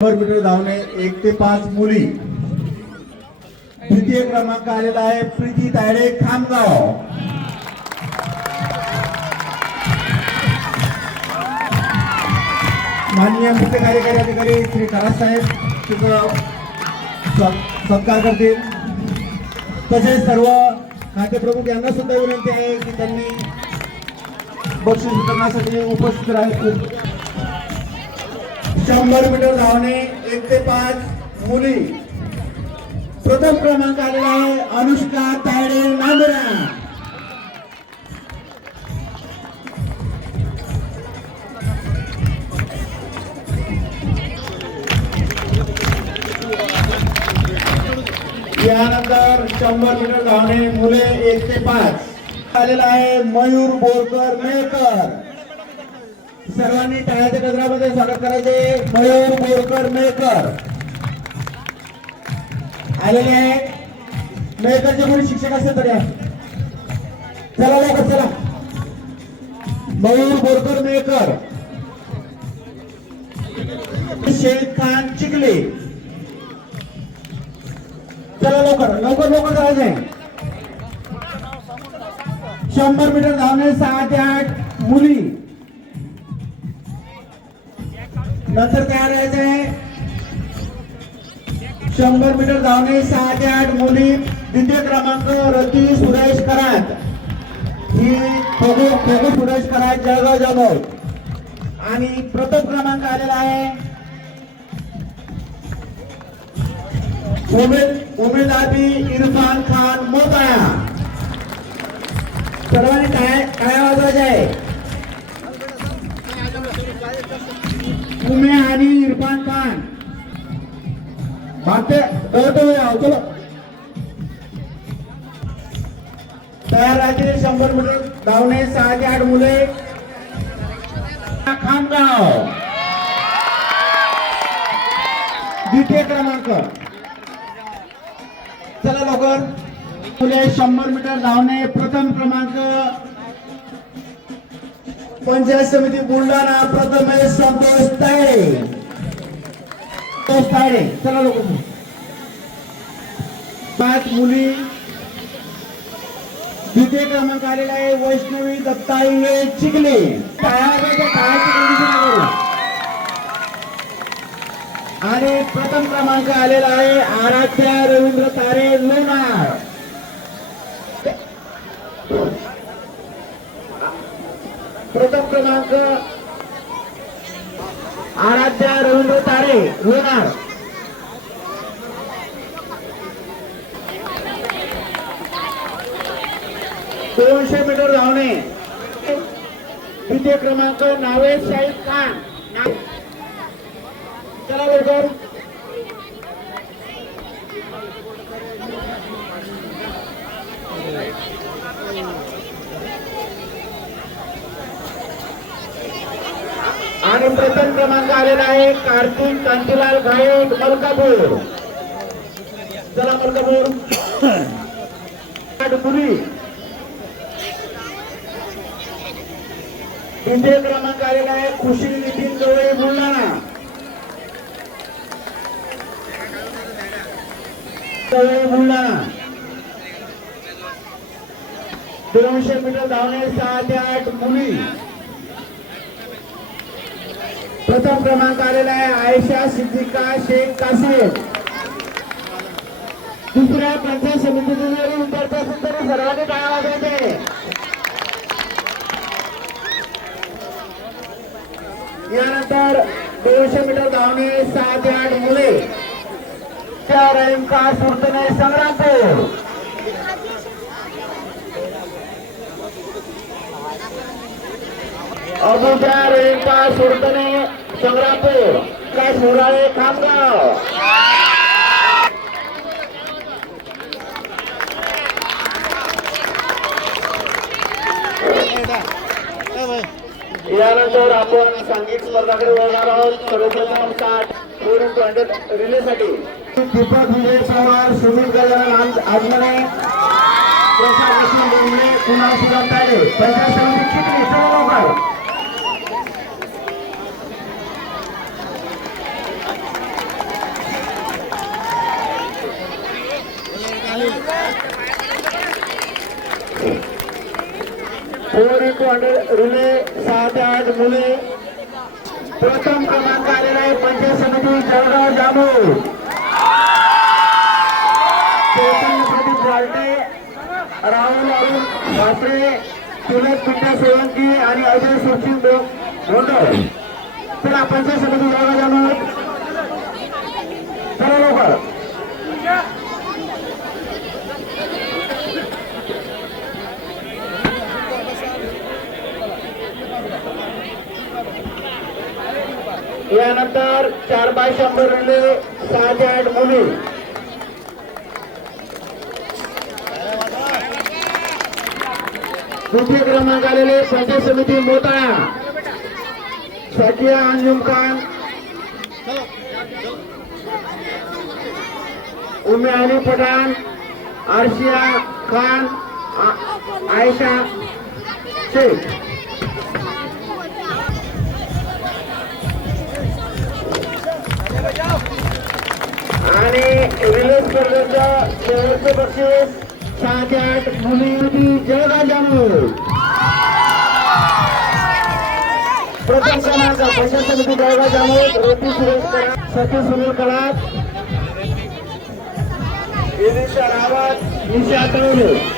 100 metre धावणे 1 ते 5 मुली। द्वितीय क्रमांक आलेला आहे प्रीती तायडे खामगाव। माननीय मुख्य कार्यकारी अधिकारी श्री खरात साहेब सत्कार करतील। तसेच सर्व खाते प्रमुख यांना सुद्धा विनंती आहे की त्यांनी बक्षीस वितरणासाठी उपस्थित राहावे। 100 मीटर धावणे 1 ते 5 मुली। प्रथम क्रमांक आलेला आहे अनुष्का तायडे नांदुरा। यानंतर 100 मीटर धावणे मुले 1 ते 5 आलेला आहे मयूर बोरकर मेकर। सर्वांनी टाळ्याच्या गजरामध्ये स्वागत करायचे। मयूर बोरकर मेकर आलेले आहेत। मेकरचे कोणी शिक्षक असेल तर या, चला लवकर चला। मयूर बोरकर मेकर, शेख खान चिखले, चला लवकर लवकर लवकर जायचंय। 100 मीटर धावणे 6 ते 8 मुली। नंतर तयार राहायचंय। 100 मीटर धावणे 6 ते 8 मुली। द्वितीय क्रमांक रती सुरेश करात, ही खगो सुरेश करात जळगाव जामोद। आणि प्रथम क्रमांक आलेला आहे उमेदाबी इरफान खान मोताया। सर्वांनी टाळ्या वाजवायच्या आहे। उमे आणि इरफान खान भागते चलो तयार राहतील। 100 मीटर धावणे 6 ते 8 मुले। खामगाव द्वितीय क्रमांक, चला लवकर मुले। 100 मीटर धावणे प्रथम क्रमांक पंचायत समिती बुलढाणा प्रथमेश संतोष तायडे। चला लोक 5 मुली। द्वितीय क्रमांक आलेला आहे वैष्णवी दत्ताई चिखले। आणि प्रथम क्रमांक आलेला आहे आराध्या रवींद्र तारे लोणार। प्रथम क्रमांक आराध्या रवींद्र तारे लोणार। दोनशे मीटर धावणे द्वितीय क्रमांक नावेद शाहीद खान। चला लवकर आणि प्रथम क्रमांक आलेला आहे कार्तिक कांतीलाल गायक मलकापूर। चला मलकापूर 8 मुली। द्वितीय क्रमांक आलेला आहे खुशी नितीन गवळे बुलढाणा। 200 मीटर धावणे 6 ते 8 मुली। प्रथम क्रमांक आलेला आहे आयशा सिद्दीका शेख कासिम। दुसऱ्या पंचायत समितीचे जरी विद्यार्थी असेल तरी सर्वांनी टाळ्या वाजवायचे। यानंतर 200 मीटर धावणे 6 ते 8 मुले। रेणुका सुरतने संग्रामपूर। अबुजा रेणुका सुरतने संग्रामपूर। काश मोराळे खामगाव। यानंतर आपण संगीत स्पर्धाकडे वळणार आहोत। सर्वप्रथम 60 रिले साठी दीपक विजय पवार, सुनील गजानन आगमने, प्रसाद लक्ष्मण कुणाल सुधार तायडे, पंचायत समिती चिखली। चला लवकर 200 रिले 6 ते 8 मुले. प्रथम क्रमांक आलेला आहे पंचायत समिती जळगाव जामोद. प्रदीप जालटे, राहुल अरुण भासरे, तिलक पिंडा सोळंकी आणि अजय सुरसिंग गोंडळ. चला पंचायत समिती जळगाव जामोद, चला लवकर. यानंतर 4x100 रिले 6 ते 8 मुली. द्वितीय क्रमांक आलेले पंचायत समिती मोताळा, साकिया अंजुम खान, उम्मे अली पठाण, आरशिया खान, आयशा शेख. आणि रिले स्पर्धेचं शेवटचं बक्षीस 6 ते 8 मुली जळगाव जामोद. प्रथम क्रमांक पंचायत समिती जळगाव जामोद, रोटी सुरेश करा, सतीश सुनील कलात, विदिशा रावत, निशा तळवले.